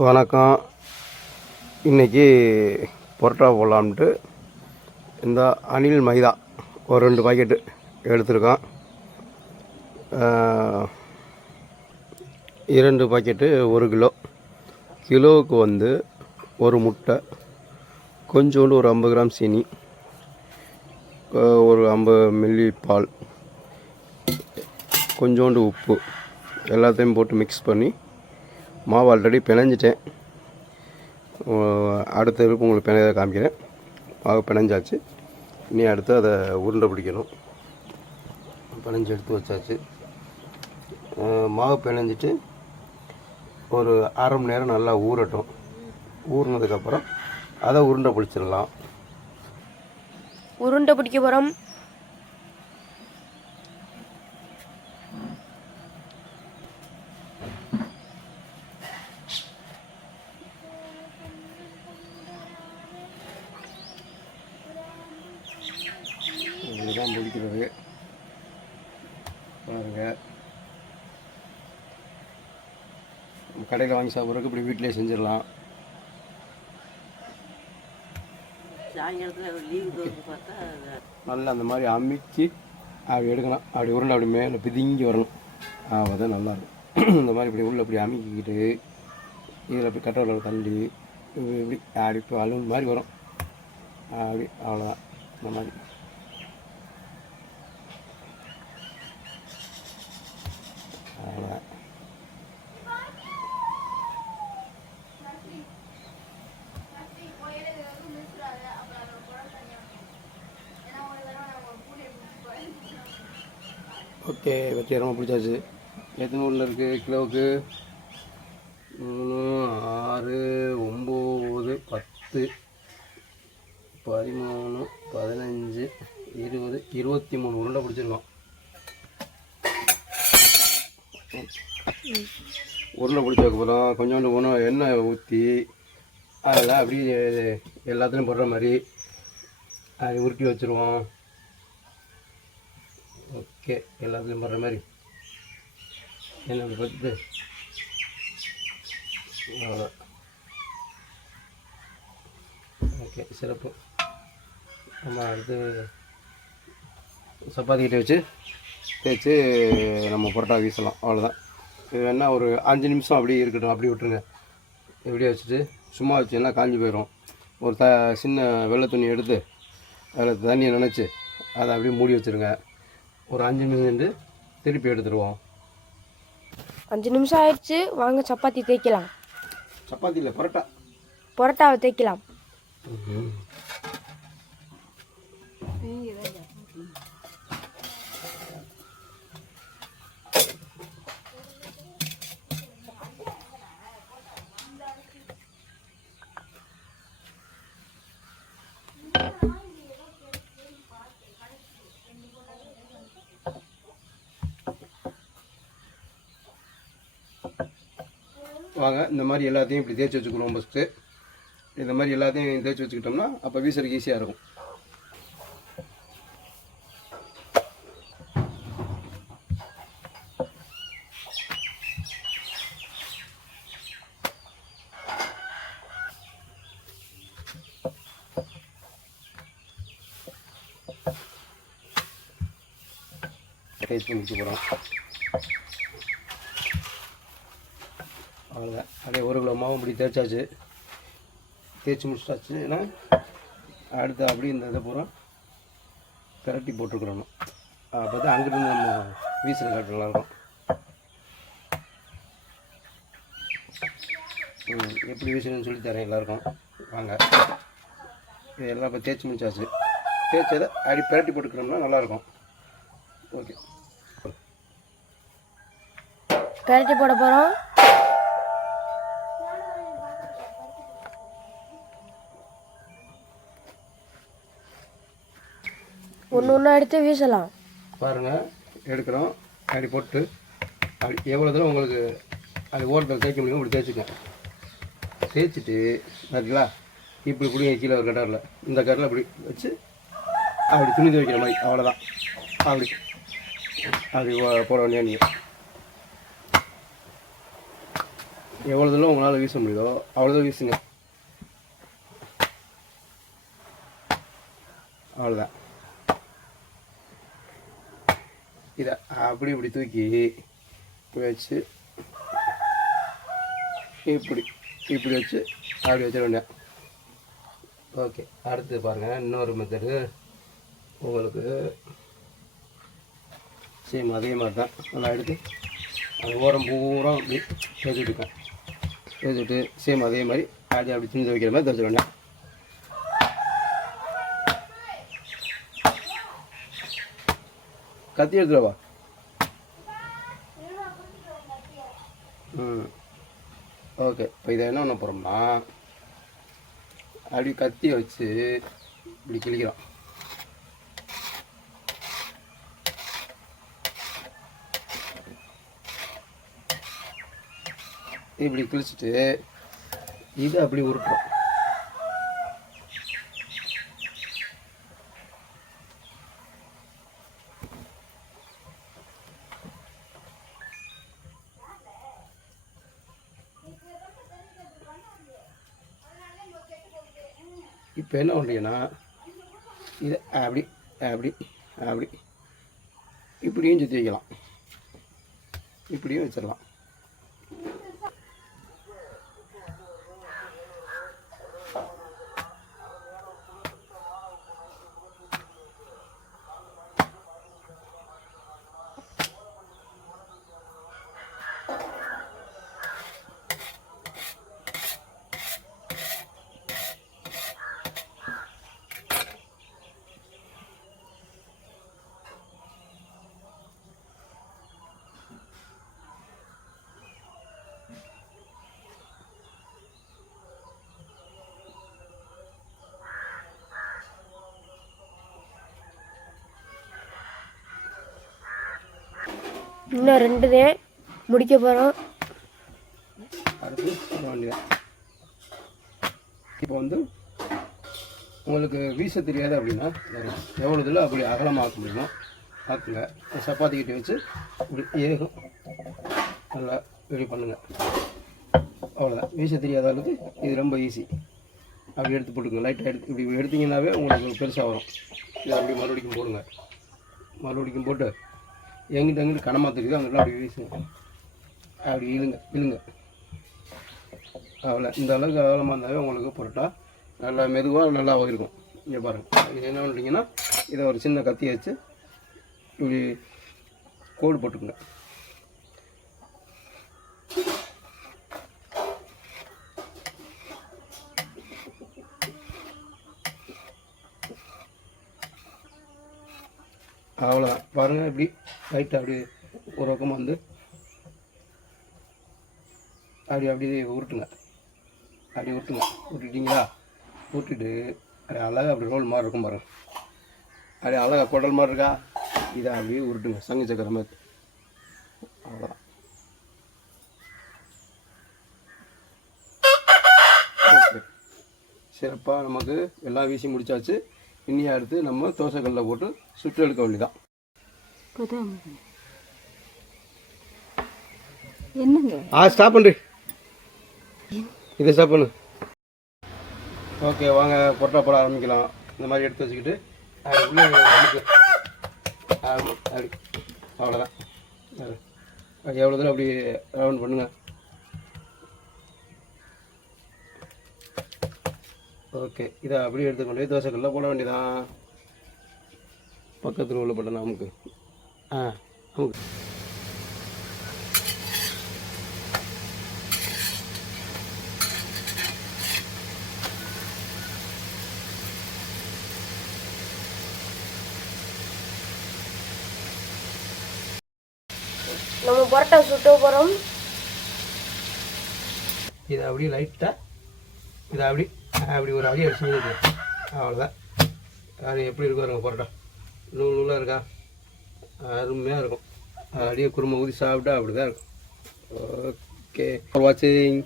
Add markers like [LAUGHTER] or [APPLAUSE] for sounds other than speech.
வணக்கம். இன்றைக்கி பொரோட்டா போடலாம்ட்டு இந்த அணில் மைதா ஒரு ரெண்டு பாக்கெட்டு எடுத்துருக்கோம். இரண்டு பாக்கெட்டு ஒரு கிலோ. கிலோவுக்கு வந்து ஒரு முட்டை கொஞ்சோண்டு ஒரு ஐம்பது கிராம் சீனி ஒரு ஐம்பது மில்லி பால் கொஞ்சோண்டு உப்பு எல்லாத்தையும் போட்டு மிக்ஸ் பண்ணி மாவு ஆல்ரெடி பிணைஞ்சிட்டேன். அடுத்த இருப்பு உங்களுக்கு பிணைய காமிக்கிறேன். மாவு பிணைஞ்சாச்சு. இனி அடுத்து அதை உருண்டை பிடிக்கணும். பிணைஞ்சு எடுத்து வச்சாச்சு. மாவு பிணைஞ்சிட்டு ஒரு அரை மணி நேரம் நல்லா ஊறட்டும். ஊறினதுக்கப்புறம் அதை உருண்டை பிடிச்சிடலாம். உருண்டை பிடிக்க போகிறோம் கடையில் வாங்கி சாப்பிட்றதுக்கு இப்படி வீட்டிலே செஞ்சிடலாம். நல்லா அந்த மாதிரி அமுக்கி அப்படி எடுக்கணும் அப்படி உருண்டை அப்படி மேலே பிதுங்கி வரணும். அப்பதான் நல்லா இருக்கும். [CLEARS THROAT] இந்த மாதிரி இப்படி உள்ள இப்படி அமுக்கிக்கிட்டு இதில் இப்படி கட்டோட தள்ளி இப்படி அப்படி இப்போ அலுவல் மாதிரி வரும். அப்படி அவ்வளோதான் இந்த மாதிரி. ஓகே வெற்றிகரமாக பிடிச்சாச்சு. எத்தனை ஊரில் இருக்குது கிலோவுக்கு? மூணு ஆறு ஒம்பது பத்து பதிமூணு பதினஞ்சு இருபது இருபத்தி மூணு உருண்டை பிடிச்சிருக்கோம். உருண்டை பிடிச்சதுக்கப்புறம் கொஞ்சோண்டு ஒன்று எண்ணெய் ஊற்றி அதில் அப்படியே எல்லாத்துலேயும் போடுற மாதிரி அதை உருட்டி வச்சுருவோம். ஓகே எல்லாத்துலேயும் வர்ற மாதிரி. என்ன பத்து? ஓகே சிறப்பு. நம்ம அடுத்து சப்பாத்தி வச்சு தேய்ச்சி நம்ம புரோட்டா வீசலாம். அவ்வளோதான் இது வேணால் ஒரு அஞ்சு நிமிஷம் அப்படியே இருக்கட்டும். அப்படியே விட்டுருங்க. இப்படியே வச்சுட்டு சும்மா வச்சுன்னா காஞ்சி போயிடும் ஒரு த சின்ன வெள்ளை துணி எடுத்து அதில் தண்ணியை நினச்சி அதை அப்படியே மூடி வச்சுருங்க. ஒரு அஞ்சு நிமிஷம் நின்று திருப்பி எடுத்துருவோம். அஞ்சு நிமிஷம் ஆயிடுச்சு. வாங்க சப்பாத்தி தேய்க்கலாம். சப்பாத்தி இல்லை பரோட்டா. பரோட்டாவை தேய்க்கலாம். வாங்க. இந்த மாதிரி எல்லாத்தையும் இப்படி தேய்ச்சி வச்சுக்கிறோம் ஃபஸ்ட்டு இந்த மாதிரி எல்லாத்தையும் தேய்ச்சி வச்சுக்கிட்டோம்னா அப்போ வீசறதுக்கு ஈஸியாக இருக்கும். டேஸ்ட் முடிச்சு போகிறோம் அவ்வளோதான் அப்படியே ஒரு கிலோ மாவும் இப்படி தேய்ச்சாச்சு. தேய்ச்சி முடிச்சிட்டாச்சுன்னா அடுத்து அப்படியே இந்த இதை பூரா பிரட்டி போட்டுருக்குறோம் அப்போ தான் அங்கிட்டு நம்ம வீசுற காட்டு நல்லாயிருக்கும். ம் எப்படி வீசணும்னு சொல்லி தரேன் எல்லாருக்கும். வாங்க. இது எல்லாம் இப்போ தேய்ச்சி முடிச்சாச்சு. தேய்ச்சதை அப்படி பிரட்டி போட்டுக்கிறோம்னா நல்லாயிருக்கும். ஓகே. பிரட்டி போட போகிறோம் ஒன்று ஒன்று எடுத்து வீசலாம். பாருங்கள் எடுக்கிறோம். அப்படி போட்டு அப்படி எவ்வளோ தூரம் உங்களுக்கு அது ஓரத்தில் தேய்க்க முடியும் இப்படி தேய்ச்சிக்கேன் தேய்ச்சிட்டு சரிங்களா? இப்படி பிடிங்க கீழே ஒரு கட்டரில் இந்த கட்டரில் இப்படி வச்சு அப்படி துணி துவைக்கிற மாதிரி அவ்வளோதான் அப்படி அப்படி போட வேண்டிய நீங்கள் எவ்வளோ தூரம் உங்களால் வீச முடியுதோ அவ்வளோதான் வீசுங்க. அவ்வளோதான் இதை அப்படி இப்படி தூக்கி இப்படி வச்சு இப்படி இப்படி வச்சு அப்படி வச்சிட வேண்டிய ஓகே அடுத்து பாருங்கள் இன்னொரு மெத்தடு உங்களுக்கு சேம் அதே மாதிரி தான். நல்லா எடுத்து அது ஓரம் பூரா அப்படி தேய்ச்சிட்டுருக்கேன் தேய்ச்சிட்டு சேம் அதே மாதிரி அப்படி அப்படி துணி துவைக்கிற மாதிரி துவைச்சிட வேண்டாம் கத்தி எடுத்துருவா ம். ஓகே இப்போ இதை என்ன பண்ண போகிறோம்னா அப்படி கத்தியை வச்சு இப்படி கிழிக்கிறோம். இப்படி கிழிச்சிட்டு இது அப்படி உருட்டுறோம். இப்போ என்ன பண்ணுறீங்கன்னா இதை அப்படி அப்படி அப்படி இப்படியும் சுற்றி வைக்கலாம். இப்படியும் வச்சிடலாம் இன்னும் ரெண்டு தான் முடிக்க போகிறோம் இப்போ வந்து உங்களுக்கு வீச தெரியாது அப்படின்னா எவ்வளோ இதில் அப்படி அகலமாக ஆக்க முடியுமோ ஆக்குங்க. சப்பாத்தி கிட்ட வச்சு இப்படி ஏகும் நல்லா ரெடி பண்ணுங்கள் அவ்வளோதான் வீச தெரியாத அளவுக்கு இது ரொம்ப ஈஸி அப்படி எடுத்து போட்டுங்க லைட்டாக எடுத்து இப்படி எடுத்தீங்கன்னாவே உங்களுக்கு பெருசாக வரும். இதை அப்படி மறுபடிக்கும் போடுங்க. மறுபடிக்கும் போட்டு எங்கிட்ட எங்கிட்ட கனமாக தெரியுதோ அங்கிட்ட அப்படி வீசுங்க. அப்படி இழுங்க இழுங்க. அவ்வளோ இந்த அளவுக்கு அகலமாக இருந்தாவே உங்களுக்கு புரோட்டா நல்லா மெதுவாக நல்லா இருக்கும் இங்கே பாருங்கள் இது என்ன பண்ணுறீங்கன்னா இதை ஒரு சின்ன கத்தி வச்சு இப்படி கோடு போட்டுக்கோங்க. அவ்வளோதான் பாருங்கள் இப்படி லைட்டாக அப்படியே ஒரு பக்கமாக வந்து அப்படி அப்படியே உருட்டுங்க. அப்படி உருட்டுங்க. உருட்டுட்டிங்களா? உருட்டுட்டு அப்படியே அழகாக அப்படி ரோல் மாதிரி இருக்கும் பாருங்க. அப்படி அழகாக குடல் மாதிரி இருக்கா? இதை அப்படியே உருட்டுங்க. சங்கு சக்கர மாதிரி. அவ்வளோதான் சிறப்பாக நமக்கு எல்லாம் வீசி முடிச்சாச்சு. இனி அடுத்து நம்ம தோசைக்கல்லில் போட்டு சுட்டு எடுக்க வேண்டியதான் என்னங்க? ஆ ஸ்டாப் பண்ணுறி இதை ஸ்டாப் பண்ணு. ஓகே வாங்க பொரோட்டா போட ஆரம்பிக்கலாம். இந்த மாதிரி எடுத்து வச்சுக்கிட்டு உள்ள அப்படி அவ்வளோதான் எவ்வளோ தூரம் அப்படி ரவுண்ட் பண்ணுங்க? ஓகே இதை அப்படியே எடுத்துக்கொண்டு தோசைக்கல்ல போட வேண்டியதான் பக்கத்தில் உள்ள பட்டன் நமக்கு ஆ நம்ம பரோட்டா சுட்ட போகிறோம் இதை அப்படியே லைட்டாக இதை அப்படி அப்படி ஒரு அடி அடிச்சு அவ்வளோதான் அது எப்படி இருக்கும் பரோட்டா? நூல் நூலாக இருக்கா? அருமையாக இருக்கும். அப்படியே குருமை ஊதி சாப்பிட்டா அப்படி தான் இருக்கும். ஓகே ஃபார் வாட்சிங்